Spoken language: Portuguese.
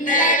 நின்ற